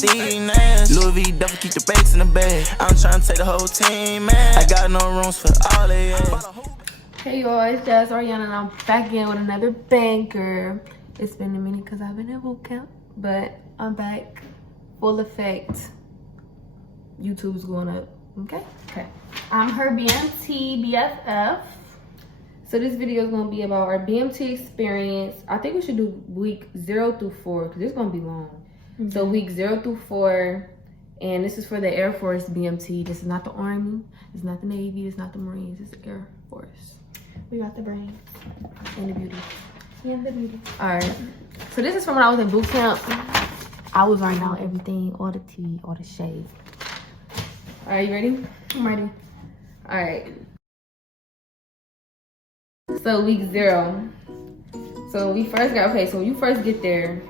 Steve Nash. Louis V double keep the bags in the bag. I'm trying to take the whole team, man. I got no rooms for all they ass. Hey y'all, it's Jazz Ariana and I'm back again with another banger. It's been a minute because I've been at boot camp, but I'm back full effect. YouTube's going up. Okay. I'm her BMT BFF. So this video is going to be about our BMT experience. I think we should do week 0 through 4 because it's going to be long. Mm-hmm. So week 0 through 4, and this is for the Air Force BMT. This is not the Army. It's not the Navy. It's not the Marines. It's the Air Force. We got the brains and the beauty. And the beauty. All right. So this is from when I was in boot camp. I was writing out everything, all the tea, all the shade. All right, you ready? I'm ready. All right. So week 0. So when we first got, so when you first get there,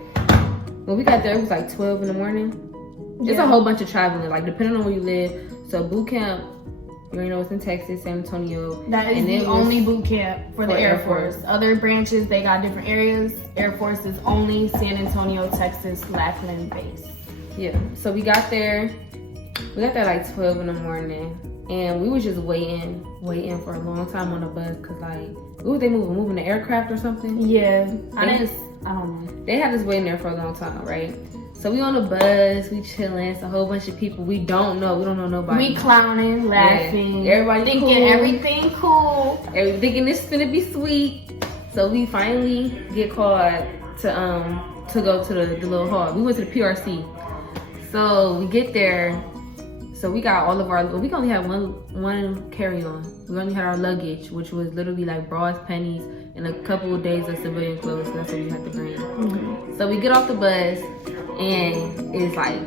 when we got there, it was like 12 in the morning. Just a whole bunch of traveling, like depending on where you live. So boot camp, you already know it's in Texas, San Antonio. That is the only boot camp for the Air Force. Other branches, they got different areas. Air Force is only San Antonio, Texas, Lackland base. Yeah, so we got there like 12 in the morning. And we was just waiting for a long time on the bus because like, what was they moving the aircraft or something? Yeah, I don't know. They had us waiting there for a long time, right? So we on the bus, we chilling. It's a whole bunch of people we don't know nobody. We clowning, laughing, everybody thinking cool. Everything cool. Thinking this finna be sweet. So we finally get called to go to the little hall. We went to the PRC. So we get there. So we got all of our, we only had one carry-on. We only had our luggage, which was literally like bras, panties, and a couple of days of civilian clothes. So that's what we had to bring. Mm-hmm. So we get off the bus, and it's like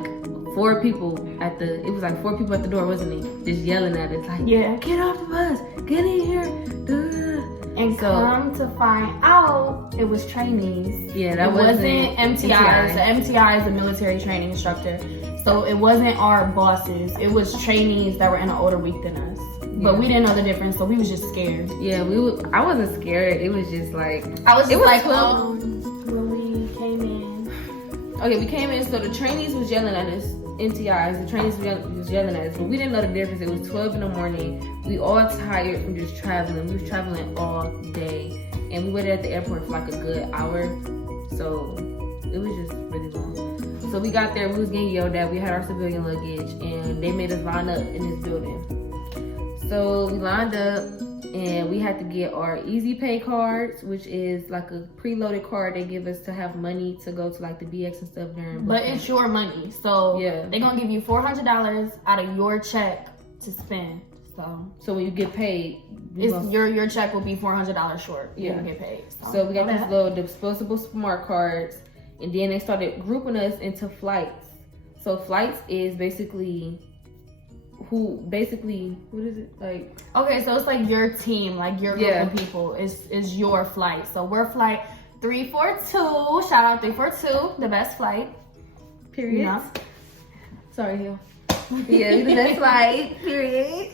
4 people at the door, wasn't it? Just yelling at us, like, yeah, get off the bus, get in here. And come to find out, it was trainees. Yeah, that wasn't MTI. So MTI is a military training instructor. So it wasn't our bosses. It was trainees that were in an older week than us. But we didn't know the difference, so we was just scared. Yeah, I wasn't scared. It was just like, I was just like, when we came in. Okay, we came in, so the trainees was yelling at us. MTIs, the trainees was yelling at us, but we didn't know the difference. It was 12 in the morning. We all tired from just traveling. We was traveling all day, and we waited at the airport for like a good hour. So it was just really long. So we got there, we was getting yelled at. We had our civilian luggage, and they made us line up in this building. So we lined up, and we had to get our Easy Pay cards, which is like a preloaded card they give us to have money to go to like the BX and stuff during. But it's your money, so yeah, they're gonna give you $400 out of your check to spend. So when you get paid, your check will be $400 short. Yeah, you get paid. So we got these little disposable smart cards, and then they started grouping us into flights. So flights is basically what is it like? Okay, so it's like your team, like your group of people is your flight. So we're flight 342. Shout out 342, the best flight. Period. Yeah. Sorry, Hill. Yeah, the best flight. Period.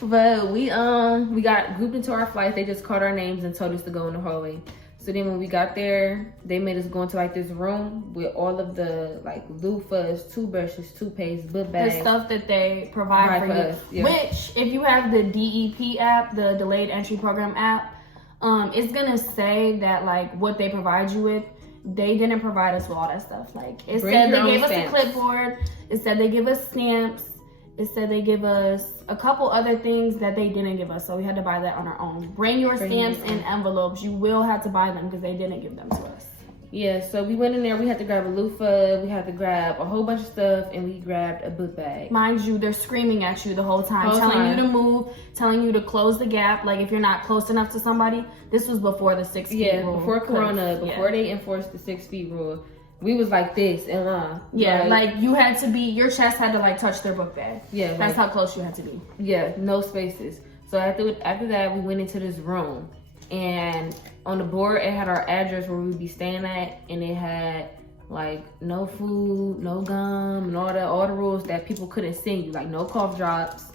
But we got grouped into our flights. They just called our names and told us to go in the hallway. So then when we got there, they made us go into like this room with all of the like loofahs, toothbrushes, toothpaste, book bags. The stuff that they provide for you. Us, yeah. Which, if you have the DEP app, the Delayed Entry Program app, it's gonna say that like what they provide you with, they didn't provide us with all that stuff. Like it said they gave us a clipboard, it said they give us stamps, it said they give us a couple other things that they didn't give us, so we had to buy that on our own. Bring your stamps and envelopes. You will have to buy them because they didn't give them to us. Yeah, so we went in there, we had to grab a loofah, we had to grab a whole bunch of stuff, and we grabbed a book bag. Mind you, they're screaming at you the whole time, telling you to move, telling you to close the gap. Like if you're not close enough to somebody, this was before the 6 feet rule. Yeah, before Corona, before they enforced the 6 feet rule. We was like this in line. Yeah, like you had to be, your chest had to like touch their book bag. Yeah. That's how close you had to be. Yeah, no spaces. So after that, we went into this room. And on the board, it had our address where we'd be staying at. And it had like no food, no gum, and all the rules that people couldn't send you. Like no cough drops.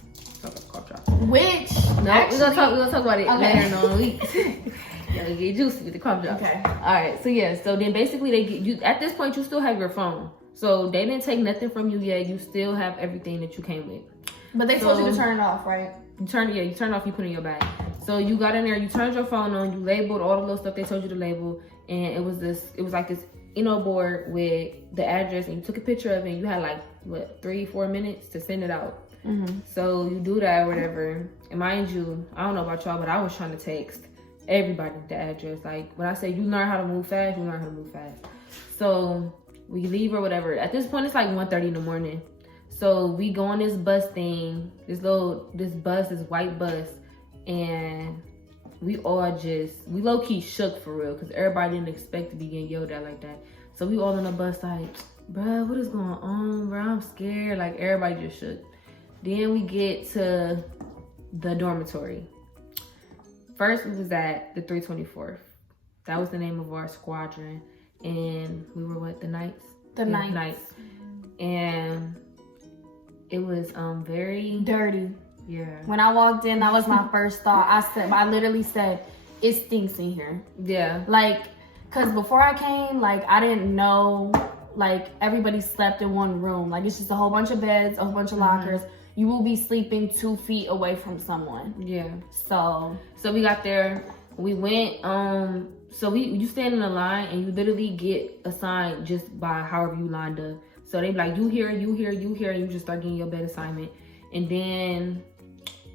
Which, no, we're gonna talk about it later in the week. Yeah, get juicy with the cough drops. Okay. All right. So yeah. So then basically they get you. At this point, you still have your phone. So they didn't take nothing from you yet. You still have everything that you came with. But they told you to turn it off, right? You turn it off, you put it in your bag. So you got in there, you turned your phone on, you labeled all the little stuff they told you to label, and it was like this board with the address, and you took a picture of it, and you had like, what, 3-4 minutes to send it out. Mm-hmm. So you do that or whatever. And mind you, I don't know about y'all, but I was trying to text everybody the address. Like, when I say you learn how to move fast, you learn how to move fast. So we leave or whatever. At this point, it's like 1:30 in the morning. So we go on this bus thing, this white bus, and we low-key shook for real, because everybody didn't expect to be getting yelled at like that. So we all on the bus like, bruh, what is going on, bruh? I'm scared. Like, everybody just shook. Then we get to the dormitory. First, we was at the 324th. That was the name of our squadron. And we were what, the Knights? The Knights. And it was very dirty. Yeah. When I walked in, that was my first thought. I literally said, it stinks in here. Yeah. Like, cause before I came, like, I didn't know, like, everybody slept in one room. Like, it's just a whole bunch of beds, a whole bunch of lockers. You will be sleeping 2 feet away from someone. Yeah. So we got there. We went. So you stand in a line, and you literally get assigned just by however you lined up. So they be like, you here, you here, you here, and you just start getting your bed assignment. And then,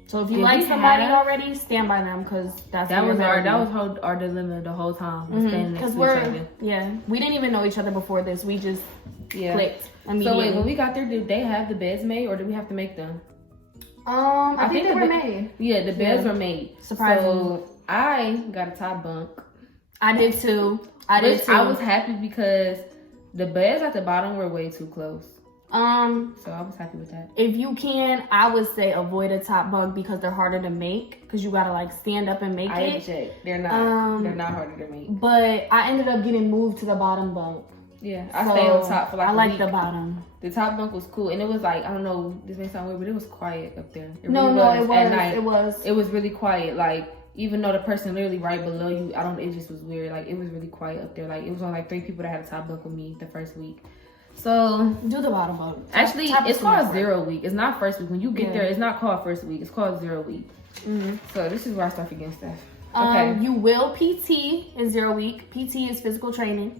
so if you like somebody already, stand by them, because that was our dilemma the whole time. Standing next to each other. Yeah, we didn't even know each other before this. We just clicked immediately. So wait, when we got there, did they have the beds made, or did we have to make them? I think they were made. Yeah, the beds were made. Surprisingly. So I got a top bunk. I did too. I was happy because the beds at the bottom were way too close. So I was happy with that. If you can, I would say avoid a top bunk, because they're harder to make, because you gotta like stand up and make it. Checked. They're not harder to make. But I ended up getting moved to the bottom bunk. Yeah, I stayed on top for like a week. I like the bottom. The top bunk was cool, and it was like, I don't know, this may sound weird, but it was quiet up there. It was. At night. It was really quiet. Like, even though the person literally right below you, it just was weird. Like, it was really quiet up there. Like, it was only like 3 people that had a top bunk with me the first week. So do the bottom bunk. Actually, it's called 0 week. It's not first week. When you get there, it's not called first week. It's called 0 week. So this is where I start again stuff. Okay. You will PT in 0 week. PT is physical training.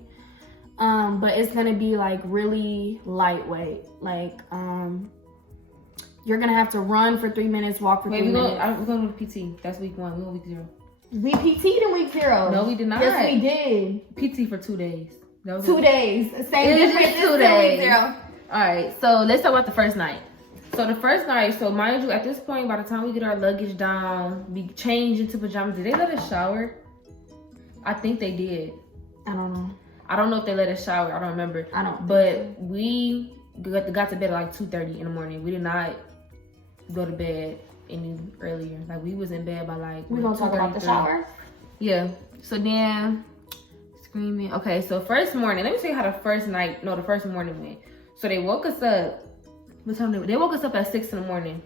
But it's gonna be like really lightweight. Like, you're gonna have to run for 3 minutes, walk for 3 minutes. We're going to PT. That's week 1. We're on week 0. We PT'd in week 0. No, we did not. Yes, we did. PT for 2 days. That was 2 days. Same difference. 2 days. Week 0. All right. So let's talk about the first night. So the first night. So mind you, at this point, by the time we get our luggage down, we change into pajamas. Did they let us shower? I think they did. I don't know. I don't know if they let us shower. I don't remember. I don't. But we got to bed at like 2:30 in the morning. We did not go to bed any earlier. Like, we was in bed by like. We gonna talk about the shower? Yeah. So then, screaming. Okay. So first morning. Let me tell you how the first morning went. So they woke us up. What time they woke us up at 6 in the morning.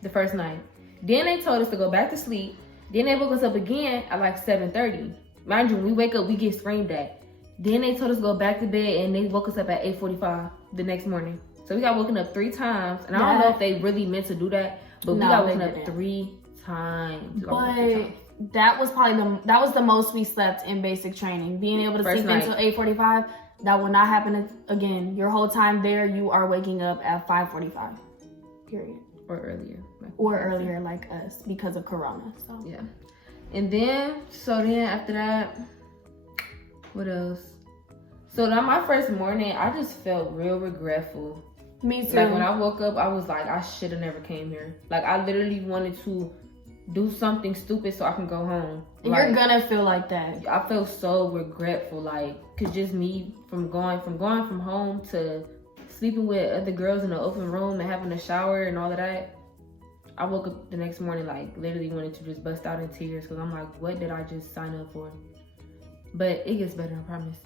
The first night. Then they told us to go back to sleep. Then they woke us up again at like 7:30. Mind you, when we wake up, we get screamed at. Then they told us to go back to bed, and they woke us up at 8:45 the next morning. So we got woken up 3 times, and I don't know if they really meant to do that, but we got woken up 3 times. But that was probably the most we slept in basic training. Being able to sleep until 8:45, that will not happen again. Your whole time there, you are waking up at 5:45. Period. Or earlier. Or earlier, like us, because of Corona. So yeah. And then, after that, what else? So on my first morning, I just felt real regretful. Me too. Like, when I woke up, I was like, I should have never came here. Like, I literally wanted to do something stupid so I can go home. Like, you're gonna feel like that. I felt so regretful, like, cause just me from going from home to sleeping with other girls in an open room and having a shower and all of that. I woke up the next morning, like, literally wanted to just bust out in tears, because I'm like, what did I just sign up for? But it gets better, I promise.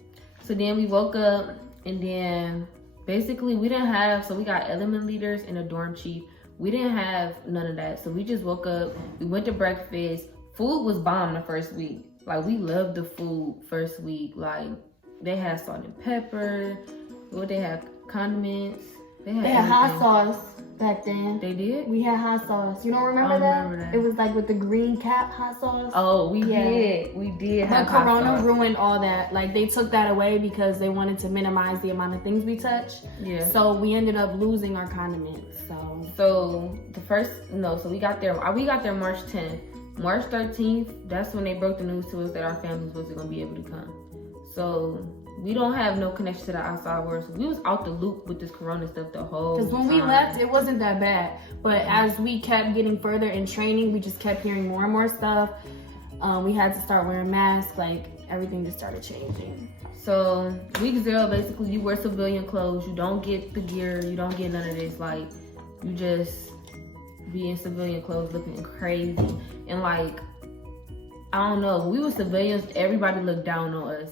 So then we woke up, and then basically we got element leaders and a dorm chief. We didn't have none of that. So we just woke up, we went to breakfast. Food was bomb the first week. Like, we loved the food first week. Like, they had salt and pepper. What they have? Condiments. They had hot sauce back then. They did? We had hot sauce. You don't remember that? Remember that. It was like with the green cap hot sauce. Oh, we did. We did have But hot Corona sauce. ruined all that. Like, they took that away because they wanted to minimize the amount of things we touch. Yeah. So we ended up losing our condiments. So we got there March 10th. March 13th, that's when they broke the news to us that our families wasn't gonna be able to come. So we don't have no connection to the outside world. So we was out the loop with this Corona stuff the whole time. Because when we left, it wasn't that bad. But as we kept getting further in training, we just kept hearing more and more stuff. We had to start wearing masks. Like, everything just started changing. So week 0, basically, you wear civilian clothes. You don't get the gear. You don't get none of this. Like, you just be in civilian clothes looking crazy. And like, I don't know, when we were civilians, everybody looked down on us.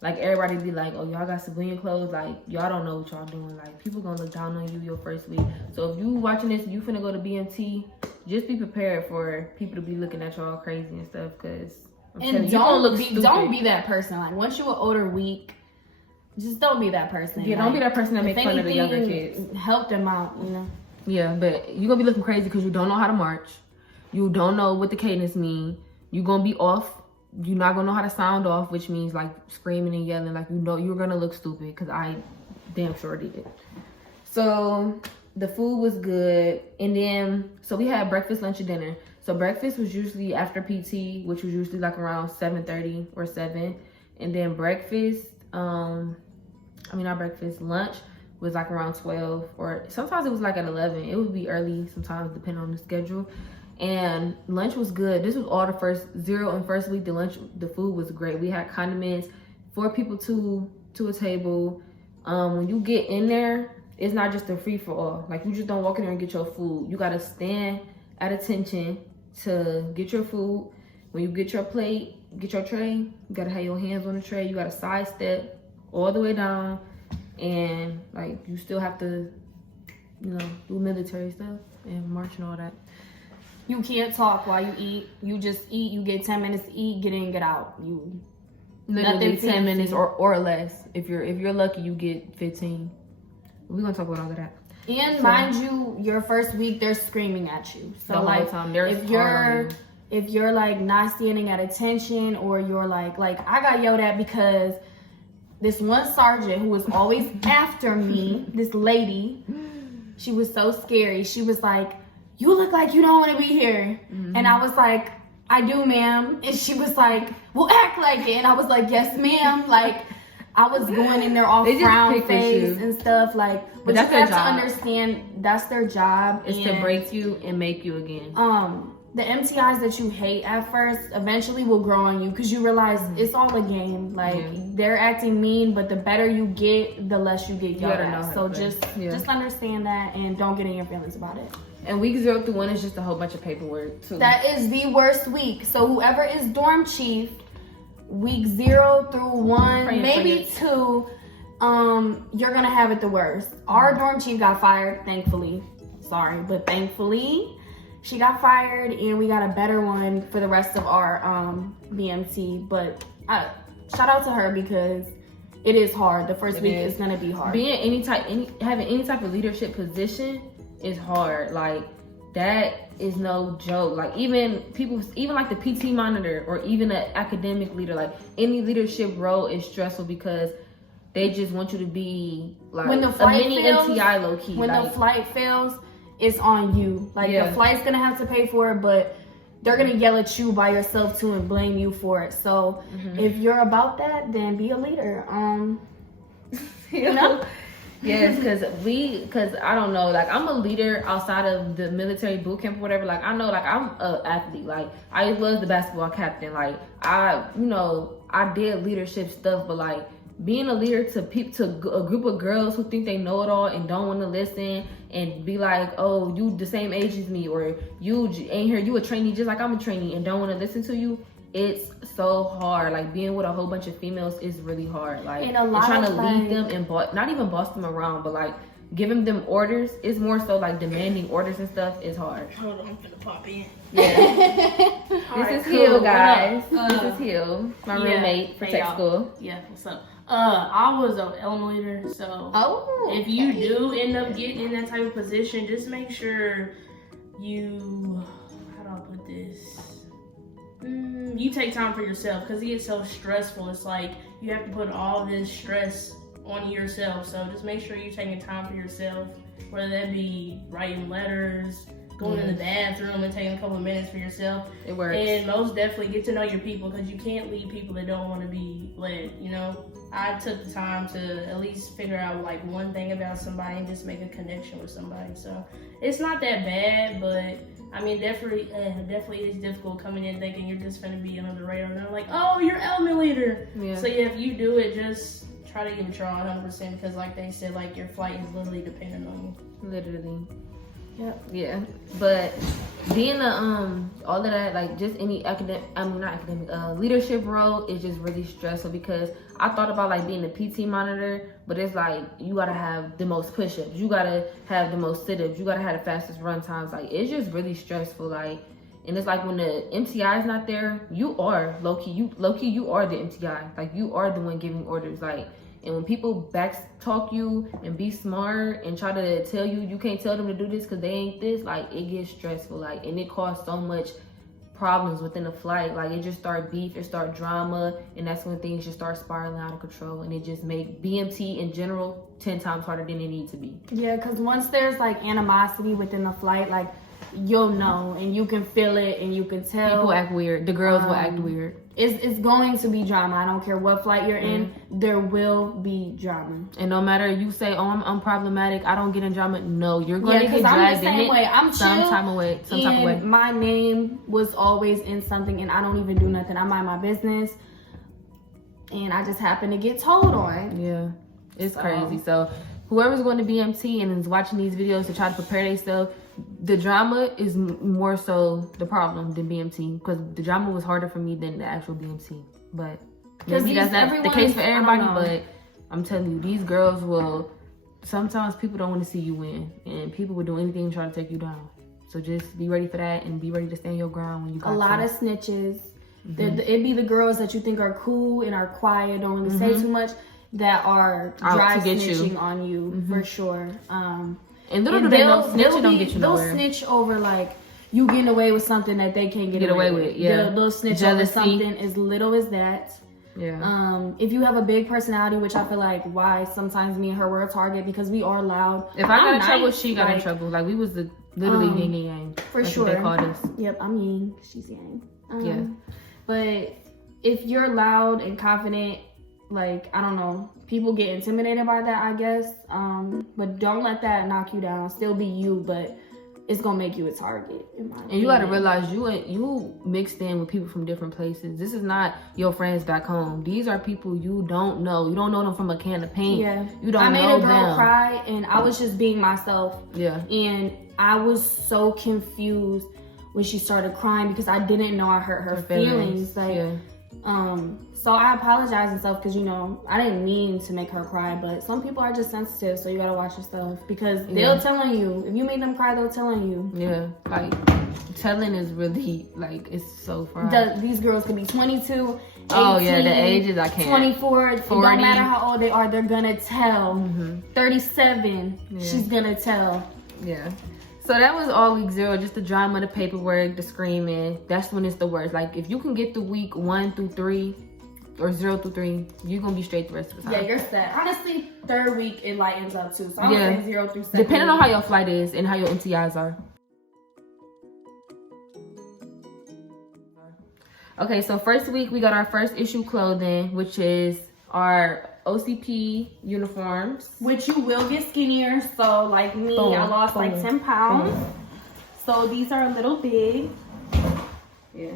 Like, everybody be like, oh, y'all got civilian clothes? Like, y'all don't know what y'all doing. Like, people gonna look down on you your first week. So if you watching this, you finna go to BMT, just be prepared for people to be looking at y'all crazy and stuff, because don't be that person. Like, once you're an older week, just don't be that person. Yeah, like, don't be that person that makes fun of the younger kids. Help them out, you know? Yeah, but you're gonna be looking crazy because you don't know how to march. You don't know what the cadence mean. You're gonna be off. You're not gonna know how to sound off, which means like screaming and yelling. Like, you know, you're gonna look stupid, because I damn sure did. So the food was good. And then, so we had breakfast, lunch, and dinner. So breakfast was usually after PT, which was usually like around 7:30 or 7. And then lunch was like around 12, or sometimes it was like at 11. It would be early sometimes, depending on the schedule. And lunch was good. This was all the first week. The food was great. We had condiments, 4 people to a table. When you get in there, it's not just a free for all. Like, you just don't walk in there and get your food. You gotta stand at attention to get your food. When you get your plate, get your tray, you gotta have your hands on the tray. You gotta sidestep all the way down, and like, you still have to, you know, do military stuff and march and all that. You can't talk while you eat. You just eat. You get 10 minutes to eat, get in, get out. You literally 10 minutes or less. If you're lucky, you get 15. We're gonna talk about all of that. And mind you, your first week, they're screaming at you. So the whole like, time, if you're like not standing at attention, or you're like I got yelled at because this one sergeant who was always after me, this lady, she was so scary. She was like, you look like you don't want to be here. Mm-hmm. And I was like, I do, ma'am. And she was like, well, act like it. And I was like, yes, ma'am. Like, I was going in there all frown face and stuff. Like, but you have to understand, that's their job. It's to break you and make you again. The MTIs that you hate at first eventually will grow on you, because you realize it's all a game. Like, they're acting mean, but the better you get, the less you get yelled at. So just understand that, and don't get in your feelings about it. And week 0 through 1 is just a whole bunch of paperwork too. That is the worst week. So whoever is dorm chief, week 0 through 1, maybe 2, you're gonna have it the worst. Our dorm chief got fired, thankfully. Sorry, but thankfully she got fired, and we got a better one for the rest of our BMT. But shout out to her, because it is hard. The first week is gonna be hard. Being having any type of leadership position is hard. Like, that is no joke. Like, even like the PT monitor, or even an academic leader, like any leadership role is stressful, because they just want you to be like when the flight fails, MTI low key. When the flight fails, it's on you. Like, the flight's gonna have to pay for it, but they're gonna yell at you by yourself too and blame you for it. So if you're about that, then be a leader. You know. Yes, because I don't know, like, I'm a leader outside of the military boot camp or whatever. Like, I know, like, I'm an athlete. Like, I was the basketball captain. Like, I did leadership stuff, but like, being a leader to a group of girls who think they know it all and don't want to listen, and be like, oh, you the same age as me, or you ain't here, you a trainee just like I'm a trainee, and don't want to listen to you. It's so hard. Like, being with a whole bunch of females is really hard. Like, and trying to lead them and not even boss them around, but like giving them orders is more so like demanding orders and stuff is hard. Hold on, I'm finna pop in. Yeah. This is Hill, guys. This is Hill, my roommate for tech school. Yeah, what's up? I was an element leader, so if you do end up getting in that type of position, just make sure you, how do I put this? You take time for yourself, because it gets so stressful. It's like you have to put all this stress on yourself. So just make sure you're taking time for yourself, whether that be writing letters, going in the bathroom and taking a couple of minutes for yourself. It works. And most definitely get to know your people, because you can't lead people that don't want to be led, you know? I took the time to at least figure out like one thing about somebody and just make a connection with somebody. So it's not that bad, but I mean, definitely it's difficult coming in thinking you're just gonna be under the radar. And I'm like, oh, you're element leader. Yeah. So yeah, if you do it, just try to give it your all 100%, because like they said, like your flight is literally dependent on you. Literally. Yep. Yeah. But being all of that, like just any leadership role is just really stressful, because I thought about like being a PT monitor, but it's like you gotta have the most push-ups, you gotta have the most sit-ups, you gotta have the fastest run times. Like it's just really stressful. Like, and it's like when the MTI is not there, you are low-key you are the MTI. Like you are the one giving orders. Like, and when people back talk you and be smart and try to tell you you can't tell them to do this because they ain't this, like it gets stressful. Like, and it causes so much problems within the flight. Like it just start beef, it start drama, and that's when things just start spiraling out of control, and it just make BMT in general 10 times harder than it needs to be. Yeah, because once there's like animosity within the flight, like you'll know and you can feel it and you can tell. People act weird. The girls will act weird. It's going to be drama. I don't care what flight you're in, there will be drama. And no matter you say, oh, I'm problematic, I don't get in drama. No, you're going to get dragged I'm the same in way. I'm some chill, type of way. My name was always in something, and I don't even do nothing. I mind my business, and I just happen to get told on. Yeah, it's crazy. So whoever's going to BMT and is watching these videos to try to prepare themselves, the drama is more so the problem than BMT, because the drama was harder for me than the actual BMT. But maybe that's not the case for everybody, but I'm telling you, these girls will, sometimes people don't want to see you win, and people will do anything to try to take you down. So just be ready for that, and be ready to stand your ground when you got a lot of snitches. It be the girls that you think are cool and are quiet, don't really say too much, that are dry snitching on you for sure. And little do they know, snitching don't get you nowhere. They'll snitch over like you getting away with something that they can't get away with. Yeah, they'll snitch over something as little as that. Yeah. If you have a big personality, which I feel like why sometimes me and her were a target, because we are loud. If I got in trouble, she got in trouble. Like we was literally yin and yang. For That's sure. what they called us. Yep, I'm yin. She's yang. Yeah. But if you're loud and confident, like, I don't know, people get intimidated by that, I guess. But don't let that knock you down. Still be you, but it's gonna make you a target, in my opinion. And you gotta realize you mixed in with people from different places. This is not your friends back home. These are people you don't know. You don't know them from a can of paint. Yeah. You don't know them. I made a girl cry, and I was just being myself. Yeah. And I was so confused when she started crying, because I didn't know I hurt her feelings. Like, yeah. So I apologize and stuff, because, you know, I didn't mean to make her cry, but some people are just sensitive, so you gotta watch your stuff, because they'll tell on you. If you make them cry, they'll tell on you. Yeah, like, telling is really, like, it's so far. These girls could be 22, 18, oh yeah, the ages I can't. 24, 40. Don't matter how old they are, they're gonna tell. 37, she's gonna tell. Yeah. So that was all week 0, just the drama, the paperwork, the screaming. That's when it's the worst. Like, if you can get the week 1 through 3, or 0 through 3, you're gonna be straight the rest of the time. Yeah, you're set. Honestly, 3rd week it lightens up too. So I'm saying 0 through 7. Depending on how your flight is and how your MTIs are. Okay, so first week we got our first issue clothing, which is our OCP uniforms. Which you will get skinnier. So like me, I lost like 10 pounds. So these are a little big. Yeah.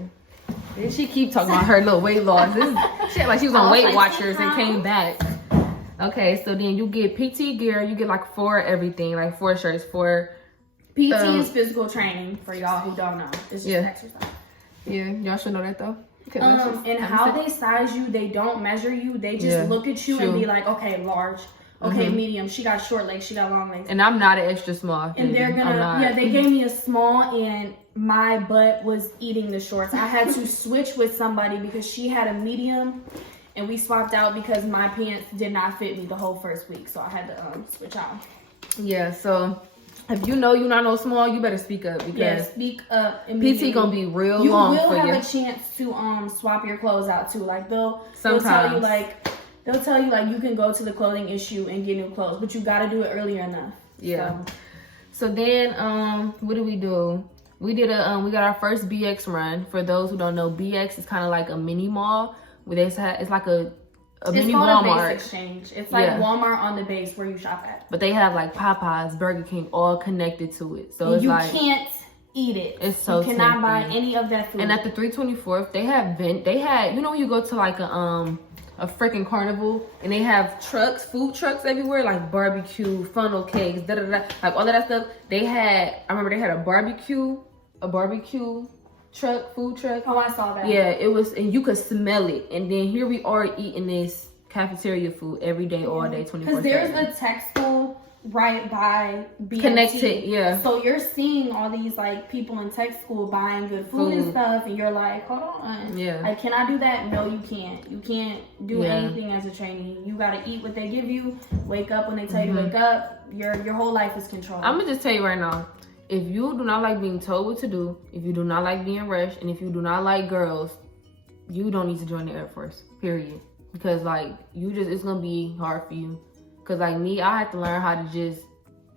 And she keep talking about her little weight loss. She like she was on Weight Watchers and came back. Okay, so then you get PT gear. You get like 4 everything, like 4 shirts, 4. PT is physical training for y'all who don't know. It's just exercise. Yeah, y'all should know that though. And how they size you, they don't measure you. They just look at you and be like, okay, large. Okay, medium. She got short legs. She got long legs. And I'm not an extra small. And they're gonna, they gave me a small, and my butt was eating the shorts. I had to switch with somebody because she had a medium and we swapped out because my pants did not fit me the whole first week, so I had to switch out. Yeah, so if you know you're not no small, you better speak up, because speak up. PT gonna be real long for you. You will have a chance to swap your clothes out too. Like they'll tell you like you can go to the clothing issue and get new clothes, but you got to do it earlier enough. Yeah. So then what did we do? We did we got our first BX run. For those who don't know, BX is kind of like a mini mall where it's like a mini Walmart. It's exchange. It's like Walmart on the base where you shop at. But they have like Popeyes, Burger King, all connected to it. So it's you like can't eat it. It's so you cannot tempting. buy any of that food. And at the 324th, they had you know when you go to like a freaking carnival and they have food trucks everywhere, like barbecue, funnel cakes, like all of that stuff. I remember they had a barbecue truck, food truck. Oh, I saw that. Yeah, it was, and you could smell it. And then here we are eating this cafeteria food every day, all day, 24/7. Because there's a tech school right by BMT. Connected, yeah. So you're seeing all these like people in tech school buying good food and stuff, and you're like, hold on. Yeah. Like, can I do that? No, you can't. You can't do anything as a trainee. You gotta eat what they give you. Wake up when they tell you to wake up. Your whole life is controlled. I'm gonna just tell you right now. If you do not like being told what to do, if you do not like being rushed, and if you do not like girls, you don't need to join the Air Force, period. Because like, it's gonna be hard for you. Cause like me, I had to learn how to just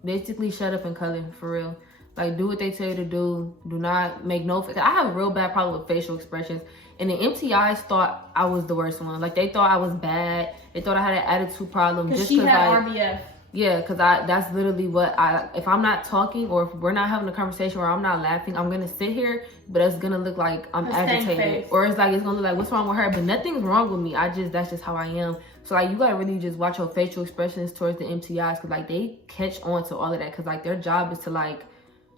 basically shut up and color, for real. Like, do what they tell you to do. Do not make I have a real bad problem with facial expressions. And the MTIs thought I was the worst one. Like, they thought I was bad. They thought I had an attitude problem. Because she had RBF. Yeah, because that's literally what if I'm not talking, or if we're not having a conversation, or I'm not laughing, I'm going to sit here, but it's going to look like I'm agitated. Or it's going to look like, what's wrong with her? But nothing's wrong with me. That's just how I am. So, like, you got to really just watch your facial expressions towards the MTIs, because, like, they catch on to all of that. Because, like, their job is to, like,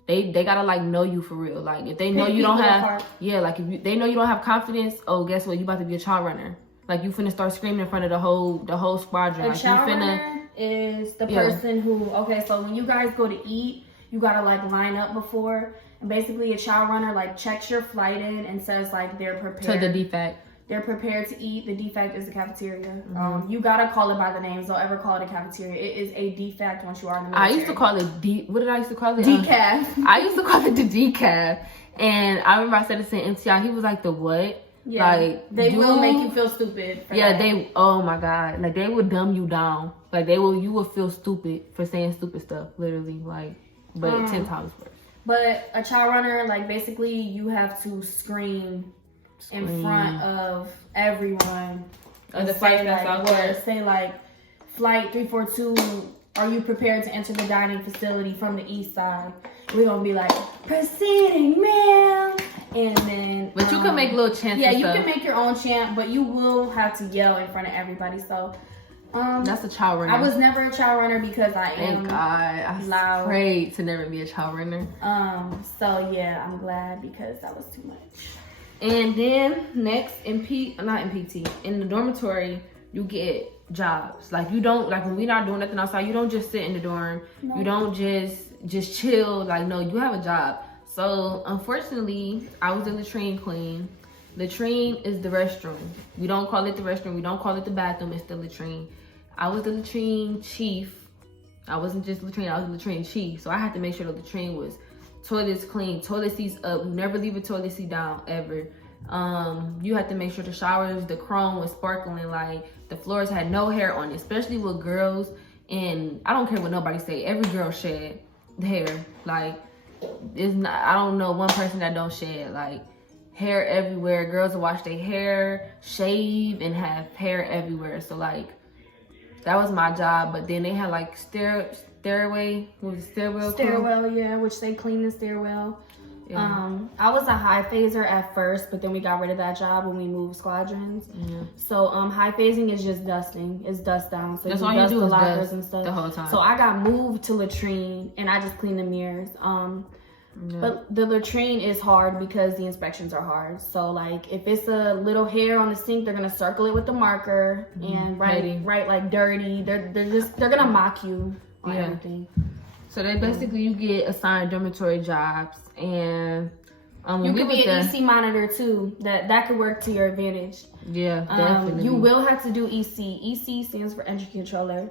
they got to, like, know you for real. Like, if they know you don't have, like, if they know you don't have confidence, oh, guess what? You about to be a child runner. Like, you finna start screaming in front of the whole squadron. A child runner is the person who, so when you guys go to eat, you gotta like line up before, and basically a child runner like checks your flight in and says like they're prepared to the defect. They're prepared to eat. The defect is the cafeteria. You gotta call it by the names. Don't ever call it a cafeteria. It is a defect once you are in the military. I used to call it what did I used to call it? Decaf. I used to call it the decaf, and I remember I said it to MTI. He was like, the what? Yeah, like, they will make you feel stupid. Oh my God, like they would dumb you down. Like you will feel stupid for saying stupid stuff, literally. Like, but 10 times worse. But a child runner, like basically, you have to scream in front of everyone. The flight that's out there. Say like, flight 342. Are you prepared to enter the dining facility from the east side? We're gonna be like, proceeding, ma'am. And then, but you can make little chants. Yeah, you can make your own chant, but you will have to yell in front of everybody. So, that's a child runner. I was never a child runner because I am I prayed to never be a child runner. So yeah, I'm glad because that was too much. And then next in PT, in the dormitory, you get jobs. Like, you don't, like, when we're not doing nothing outside, you don't just sit in the dorm. No. You don't just chill. Like, no, you have a job. So, unfortunately, I was the latrine queen. Latrine is the restroom. We don't call it the restroom. We don't call it the bathroom. It's the latrine. I was the latrine chief. I wasn't just latrine. I was the latrine chief. So, I had to make sure the latrine was toilets clean, toilet seats up. You never leave a toilet seat down, ever. You had to make sure the showers, the chrome was sparkling. Like, the floors had no hair on it, especially with girls. And I don't care what nobody say. Every girl shed hair. Like, it's not, I don't know one person that don't shed. Like, hair everywhere. Girls will wash their hair, shave, and have hair everywhere. So, like, that was my job. But then they had, like, stairwell, yeah, which they clean the stairwell. Yeah. I was a high phaser at first, but then we got rid of that job when we moved squadrons. Yeah. So high phasing is just dusting. It's dust down. So that's you all dust you do the is lockers dust and stuff the whole time. So I got moved to latrine and I just cleaned the mirrors. But the latrine is hard because the inspections are hard. So like if it's a little hair on the sink, they're gonna circle it with the marker and write like dirty. They're gonna mock you on everything. So they basically, you get assigned dormitory jobs, and You could be an EC monitor too. That could work to your advantage. Yeah, definitely. You will have to do EC. EC stands for entry controller.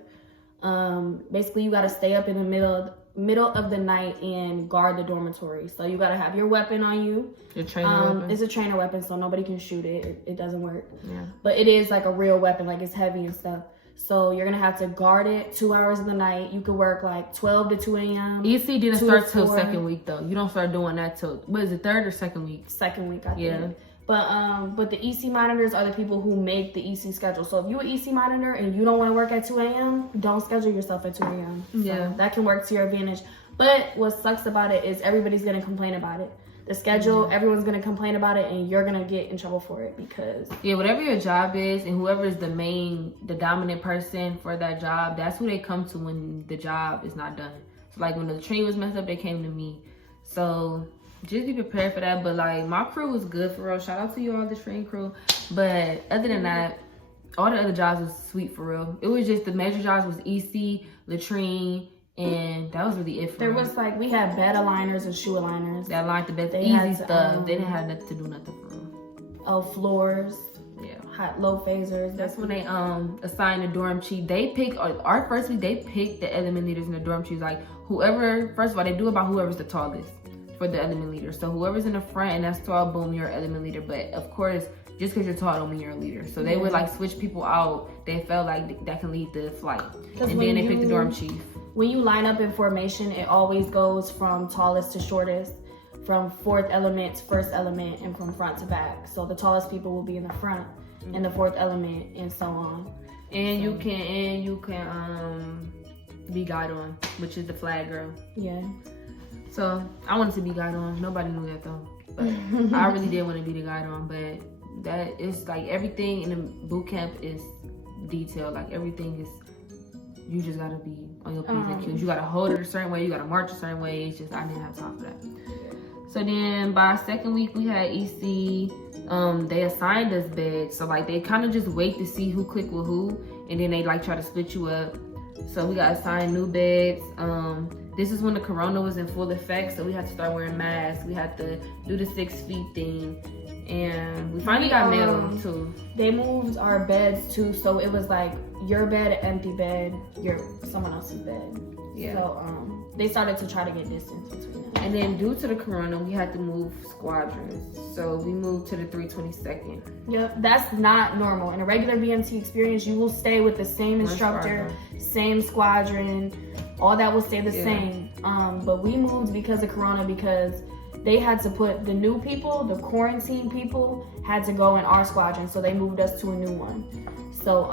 Basically, you got to stay up in the middle of the night and guard the dormitory. So you got to have your weapon on you. Your trainer weapon. It's a trainer weapon, so nobody can shoot it. It doesn't work. Yeah. But it is like a real weapon, like it's heavy and stuff. So you're gonna have to guard it 2 hours of the night. You could work like 12 to 2 a.m. EC didn't start till second week though. You don't start doing that till, what is it, third or second week? Second week, I think. Yeah. But the EC monitors are the people who make the EC schedule. So if you're an EC monitor and you don't want to work at 2 a.m., don't schedule yourself at 2 a.m. So yeah. that can work to your advantage. But what sucks about it is everybody's gonna complain about it. The schedule, everyone's gonna complain about it, and you're gonna get in trouble for it because whatever your job is, and whoever is the dominant person for that job, that's who they come to when the job is not done. So like when the train was messed up, they came to me. So just be prepared for that. But like my crew was good for real. Shout out to you all, the train crew. But other than that, all the other jobs was sweet for real. It was just the major jobs was EC, latrine. And that was really it for There was like, we had bed aligners and shoe aligners. That lined the bed, easy stuff. They didn't have nothing to do nothing for real. Oh, floors. Yeah. Hot, low phasers. That's when they assigned the dorm chief. They picked, our first week, they picked the element leaders in the dorm chiefs. Like whoever, first of all, they do about whoever's the tallest for the element leader. So whoever's in the front and that's tall, boom, you're an element leader. But of course, just because you're tall don't mean you're a leader. So they would like switch people out. They felt like that can lead the flight. And then they picked the dorm chief. When you line up in formation, it always goes from tallest to shortest, from fourth element to first element, and from front to back. So the tallest people will be in the front, and the fourth element, and so on. And you can be guide on, which is the flag girl. Yeah. So I wanted to be guide on. Nobody knew that though, but I really did want to be the guide on. But that is like everything in the boot camp is detailed. Like everything is. You just gotta be on your P's and Q's. You gotta hold it a certain way. You gotta march a certain way. It's just I didn't have time for that. So then by second week we had EC. They assigned us beds. So like they kind of just wait to see who click with who, and then they like try to split you up. So we got assigned new beds. This is when the corona was in full effect, so we had to start wearing masks. We had to do the 6 feet thing, and we finally got mail too. They moved our beds too, so it was like your bed, empty bed, someone else's bed. Yeah. So they started to try to get distance between them. And then due to the corona, we had to move squadrons. So we moved to the 322nd. Yep, that's not normal. In a regular BMT experience, you will stay with the same instructor, same squadron, all that will stay the same. But we moved because of corona, because they had to put the new people, the quarantine people, had to go in our squadron, so they moved us to a new one. So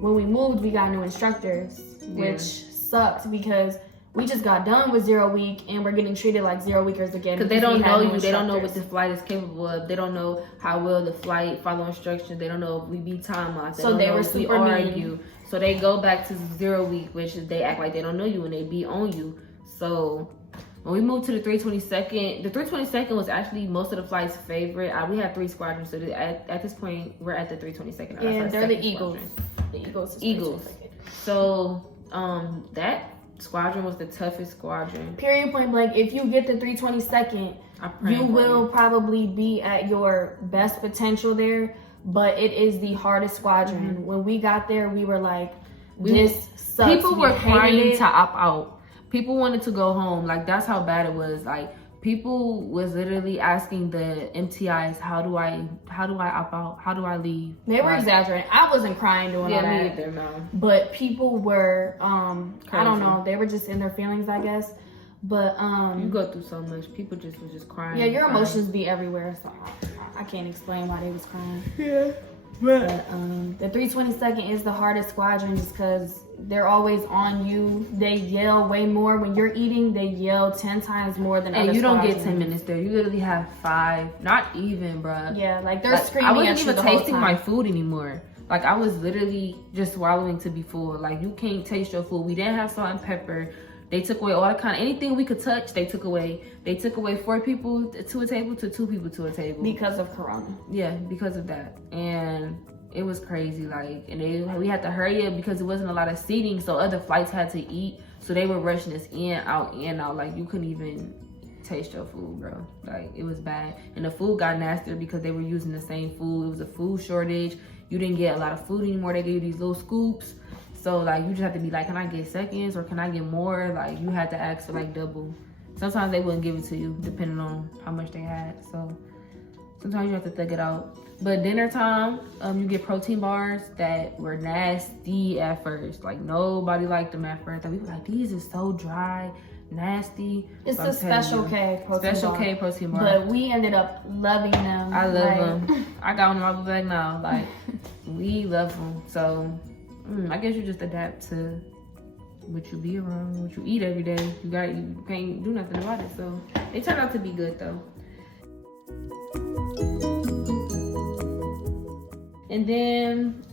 when we moved, we got new instructors, which sucked because we just got done with 0 week and we're getting treated like 0 weekers again. Because they don't know you, they don't know what the flight is capable of. They don't know how well the flight follow instructions. They don't know if we beat time out. So they were super mean. So they go back to 0 week, which is they act like they don't know you and they be on you. So when we moved to the 322nd, the 322nd was actually most of the flight's favorite. We had 3 squadrons, so at this point we're at the 322nd. And they're the Eagles. The Eagles. So that squadron was the toughest squadron. Period, point blank. If you get the 322nd, you will probably be at your best potential there, but it is the hardest squadron. When we got there, we were like, this sucks. People were crying to opt out. People wanted to go home. Like, that's how bad it was. Like, people was literally asking the MTIs, how do I opt out? How do I leave? They were exaggerating. I wasn't crying doing all that. Yeah, me either, no. But people were, I don't know, they were just in their feelings, I guess. But you go through so much. People just was just crying. Yeah, your emotions be everywhere, so I can't explain why they was crying. Yeah. But the 322nd is the hardest squadron just because they're always on you. They yell way more. When you're eating, they yell 10 times more than other And you don't squadrons. get 10 minutes there. You literally have 5. Not even, bruh. Yeah, like they're screaming at you I wasn't even the whole tasting time. my food anymore. Like, I was literally just swallowing to be full. Like, you can't taste your food. We didn't have salt and pepper. They took away all the anything we could touch, they took away. They took away 4 people to a table to 2 people to a table. Because of corona. Yeah, because of that. And it was crazy, like, and we had to hurry up because it wasn't a lot of seating, so other flights had to eat. So they were rushing us in, out. Like, you couldn't even taste your food, bro. Like, it was bad. And the food got nastier because they were using the same food. It was a food shortage. You didn't get a lot of food anymore. They gave you these little scoops. So, like, you just have to be like, can I get seconds or can I get more? Like, you had to ask for, like, double. Sometimes they wouldn't give it to you depending on how much they had. So, sometimes you have to thug it out. But dinner time, you get protein bars that were nasty at first. Like, nobody liked them at first. Like, we were like, these are so dry, nasty. It's the Special K protein Special bar. K protein bar. But we ended up loving them. I love them. I got one in my bag now. Like, we love them. So, I guess you just adapt to what you be around, what you eat every day. You can't do nothing about it. So, they turned out to be good, though. And then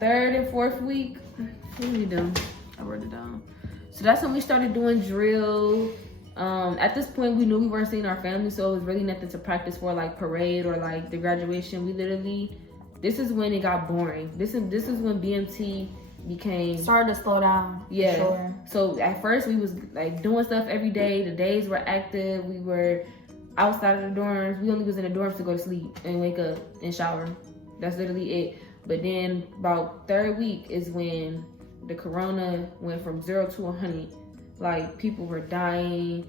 3rd and 4th week, what do we do? I wrote it down. So that's when we started doing drill. At this point, we knew we weren't seeing our family, so it was really nothing to practice for, like parade or like the graduation. We literally, this is when it got boring. This is when BMT became started to slow down. Yeah. Sure. So at first we was like doing stuff every day. The days were active. We were outside of the dorms. We only was in the dorms to go to sleep and wake up and shower. That's literally it. But then about 3rd week is when the corona went from 0 to 100. Like, people were dying.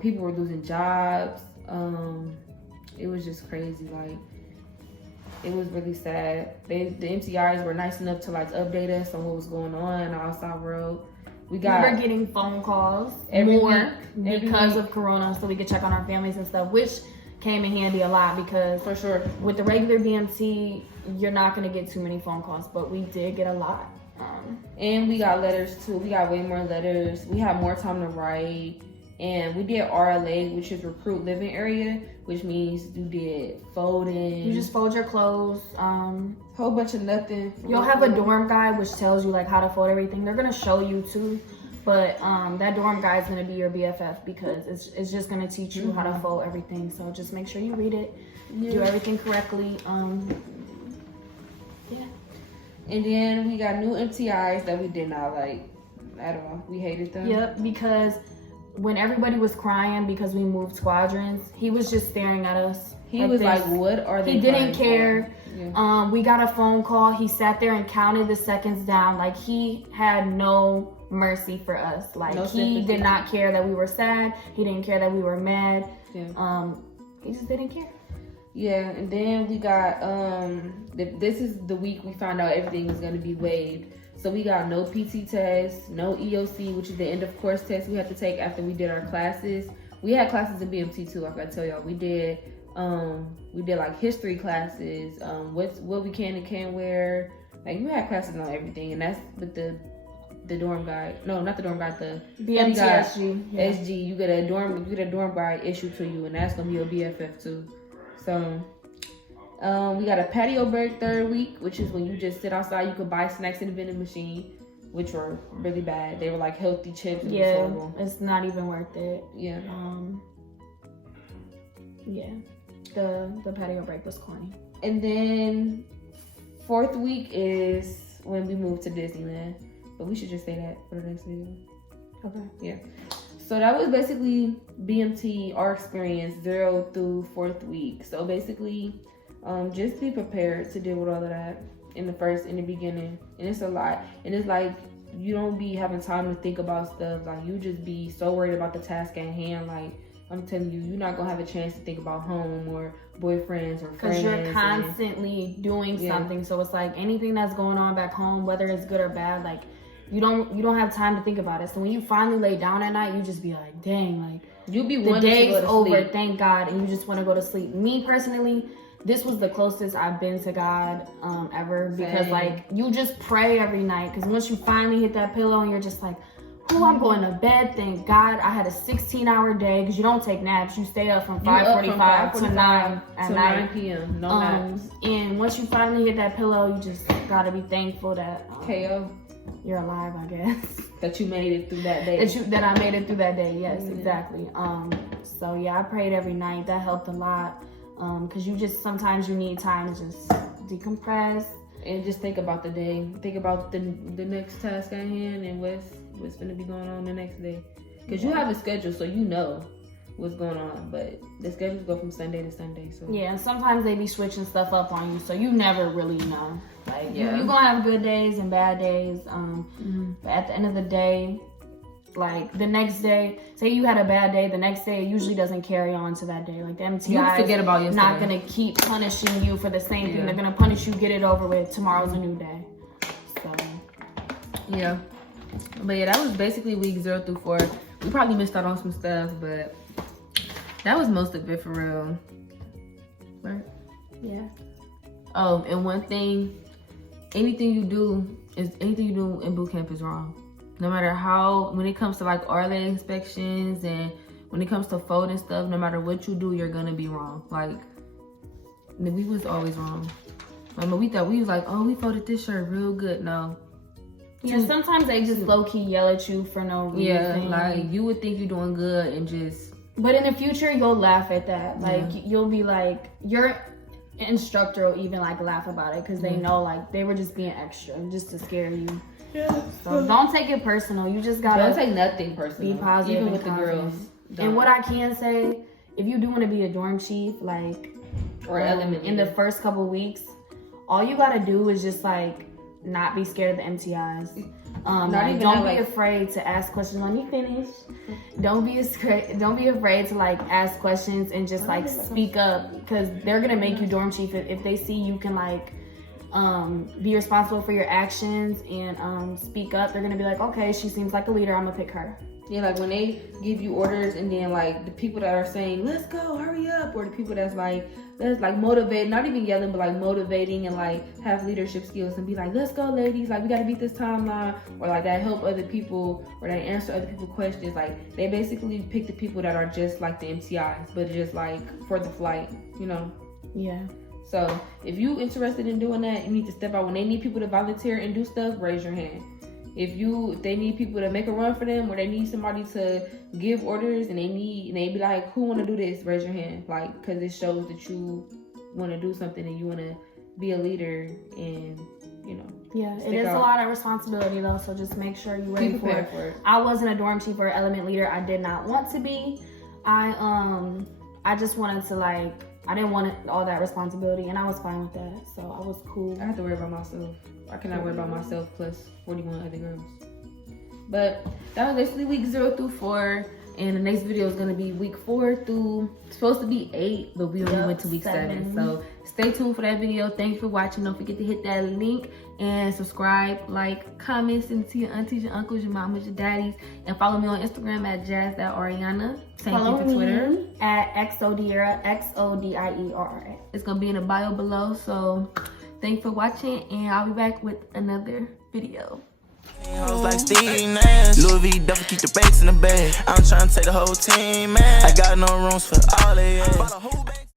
People were losing jobs. It was just crazy. Like, it was really sad. The MTRs were nice enough to like update us on what was going on in the outside world. We were getting phone calls every more week, because of corona, so we could check on our families and stuff, which came in handy a lot because for sure with the regular BMT, you're not gonna get too many phone calls, but we did get a lot. And we got letters too. We got way more letters. We had more time to write. And we did RLA, which is recruit living area, which means you did folding. You just fold your clothes. Whole bunch of nothing. You'll have a dorm guide which tells you like how to fold everything. They're gonna show you too, but that dorm guide is gonna be your BFF because it's just gonna teach you how to fold everything. So just make sure you read it, do everything correctly. Yeah. And then we got new MTIs that we did not like at all. We hated them. Yep, because when everybody was crying because we moved squadrons, he was just staring at us. He was like, what are they? He didn't care. Yeah. We got a phone call. He sat there and counted the seconds down. Like, he had no mercy for us. Like, no he sympathy. did not care that we were sad. He didn't care that we were mad. Yeah. He just didn't care. Yeah, and then we got, this is the week we found out everything was going to be waived. So we got no PT test, no EOC, which is the end of course test we had to take after we did our classes. We had classes in BMT too, I gotta tell y'all. We did like history classes, what we can and can't wear. Like, you had classes on everything, and that's with the dorm guide. No, not the dorm guide, the BMT guide, SG. Yeah. SG. You get a dorm guide issued to you, and that's gonna be your BFF too. So we got a patio break 3rd week, which is when you just sit outside. You could buy snacks in the vending machine, which were really bad. They were like healthy chips. And Yeah, it's not even worth it. Yeah. Yeah, the patio break was corny. And then 4th week is when we moved to Disneyland. But we should just say that for the next video. Okay. Yeah. So that was basically BMT, our experience 0 through 4th week. So basically, just be prepared to deal with all of that in the beginning. And it's a lot. And it's like, you don't be having time to think about stuff. Like, you just be so worried about the task at hand. Like, I'm telling you, you're not gonna have a chance to think about home or boyfriends or friends. Because you're constantly doing something. So it's like anything that's going on back home, whether it's good or bad, like, you don't have time to think about it. So when you finally lay down at night, you just be like, dang, like, you be the day's over, sleep. Thank God, and you just want to go to sleep. Me personally, this was the closest I've been to God ever, because like, you just pray every night, because once you finally hit that pillow and you're just like, oh, I'm going to bed, thank God. I had a 16-hour day, because you don't take naps. You stay up from 5:45 to 9 at night. 9 p.m. No naps. And once you finally hit that pillow, you just gotta be thankful that KO. You're alive, I guess. That you made it through that day. That I made it through that day. Yes, exactly. So yeah, I prayed every night. That helped a lot. Cause sometimes you need time to just decompress and just think about the day. Think about the next task at hand and what's gonna be going on the next day. Cause you have a schedule, so you know what's going on. But the schedules go from Sunday to Sunday. So yeah, and sometimes they be switching stuff up on you, so you never really know. Like Yeah. you gonna have good days and bad days. But at the end of the day, like the next day, say you had a bad day, the next day it usually doesn't carry on to that day. Like the MTI you forget about yesterday. Not gonna keep punishing you for the same thing. Yeah. They're gonna punish you, get it over with. Tomorrow's a new day. So yeah. But yeah, that was basically week 0 through 4. We probably missed out on some stuff, but that was most of it for real. Right? yeah. Oh, and one thing, anything you do in boot camp is wrong. No matter how, when it comes to like RLA inspections and when it comes to folding stuff, no matter what you do, you're gonna be wrong. Like, we was always wrong. I mean, we thought we was like, oh, we folded this shirt real good. No. Yeah, sometimes they just low-key yell at you for no reason. Yeah, like you would think you're doing good and just. But in the future, you'll laugh at that. Like, you'll be like, your instructor will even like laugh about it because they know like they were just being extra just to scare you. Yeah. So don't take it personal. You just gotta don't take nothing personal. Be positive, even and with confident. the girls. And what I can say, if you do want to be a dorm chief, like, or element in the first couple weeks, all you gotta do is just like not be scared of the MTIs. Don't be afraid to ask questions. Let me finish. Don't be afraid to like ask questions and just like speak up, because they're gonna make you dorm chief if they see you can like be responsible for your actions and speak up. They're gonna be like, okay, she seems like a leader, I'm gonna pick her. Yeah, like when they give you orders and then like the people that are saying, let's go, hurry up, or the people that's like, let's like motivate, not even yelling, but like motivating and like have leadership skills and be like, let's go ladies, like we gotta beat this timeline, or like that help other people or that answer other people's questions. Like they basically pick the people that are just like the MTIs, but just like for the flight, you know? Yeah. So if you interested in doing that, you need to step out. When they need people to volunteer and do stuff, raise your hand. If they need people to make a run for them, or they need somebody to give orders and they be like, who want to do this? Raise your hand. Like, because it shows that you want to do something and you want to be a leader and, you know. Yeah, it is a lot of responsibility though, so just make sure you're ready for it. I wasn't a dorm chief or element leader. I did not want to be. I just wanted to like, I didn't want all that responsibility, and I was fine with that, so I was cool. I have to worry about myself. I cannot worry about myself plus 41 other girls. But that was basically week 0 through 4, and the next video is going to be week 4 through, it's supposed to be 8, but we only went to week 7. So stay tuned for that video. Thank you for watching. Don't forget to hit that link and subscribe, like, comment, send it to your aunties, your uncles, your mamas, your daddies, and follow me on Instagram at jazz.oriana. Same thing for Twitter. At XODierra, XODIERRA. It's going to be in the bio below. So thanks for watching, and I'll be back with another video. Like Steve Nash, Louis V, double keep the bass in the bag. I'm trying to take the whole team, man. I got no rooms for all of it.